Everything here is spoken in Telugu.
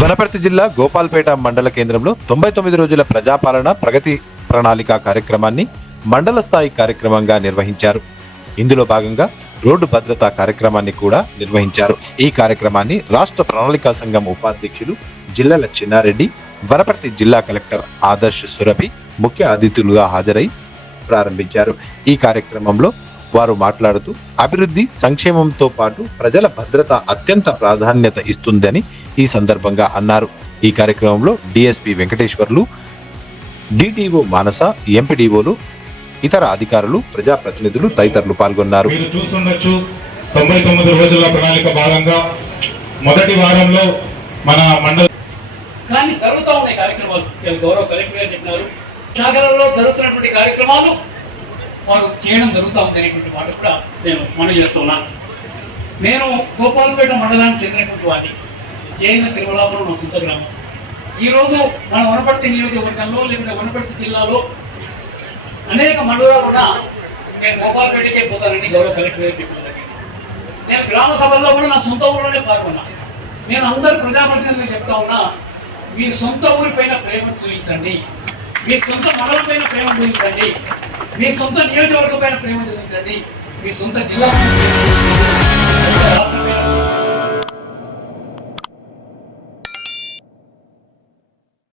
వనపర్తి జిల్లా గోపాల్పేట మండల కేంద్రంలో 99 రోజుల ప్రజాపాలన ప్రగతి ప్రణాళిక కార్యక్రమాన్ని మండల స్థాయి కార్యక్రమంగా నిర్వహించారు. ఇందులో భాగంగా రోడ్డు భద్రతా కార్యక్రమాన్ని కూడా నిర్వహించారు. ఈ కార్యక్రమాన్ని రాష్ట్ర ప్రణాళికా సంఘం ఉపాధ్యక్షులు జిల్లాల చిన్నారెడ్డి, వనపర్తి జిల్లా కలెక్టర్ ఆదర్శ్ సురభి ముఖ్య అతిథులుగా హాజరై ప్రారంభించారు. ఈ కార్యక్రమంలో వారు మాట్లాడుతూ అభివృద్ధి సంక్షేమంతో పాటు ప్రజల భద్రత అత్యంత ప్రాధాన్యత ఇస్తుందని ఈ సందర్భంగా అన్నారు. ఈ కార్యక్రమంలో డిఎస్పీ వెంకటేశ్వర్లు, డిటిఓ మానస, ఎంపీడీఓలు, ఇతర అధికారులు, ప్రజాప్రతినిధులు తదితరులు పాల్గొన్నారు. మీరు చూస్తుండొచ్చు 99 రోజుల ప్రణాళిక భాగంగా మొదటి వారంలో మన మండల కానీ జరుగుతూ ఉన్నాయి కార్యక్రమాలు. గౌరవ కలెక్టర్ గారు చెప్పినారు, శాఖలలో జరుగుతున్నటువంటి కార్యక్రమాలు వారు చేయడం జరుగుతూ ఉంది అనేటువంటి మాట కూడా నేను మనం చేస్తున్నాను. నేను గోపాల్పేట మండలానికి చెందినటువంటి వాడిని. జైన తిరుమలాపురం నా సొంత గ్రామం. ఈరోజు మన వనపర్తి నియోజకవర్గంలో లేకపోతే వనపర్తి జిల్లాలో అనేక మండలాలు కూడా నేను గోపాల్పేటకే పోతానని గౌరవ కలెక్టర్ గారు చెప్పడం జరిగింది. నేను గ్రామ సభల్లో కూడా నా సొంత ఊరిలోనే పాల్గొన్నా. నేను అందరు ప్రజాప్రతినిధులు చెప్తా ఉన్నా, మీ సొంత ఊరి పైన ప్రేమ చూపించండి, మీ సొంత మండలం పైన ప్రేమ చూపించండి, మీ సొంత నియోజకవర్గం పైన ప్రేమ చూపించండి, మీ సొంత జిల్లా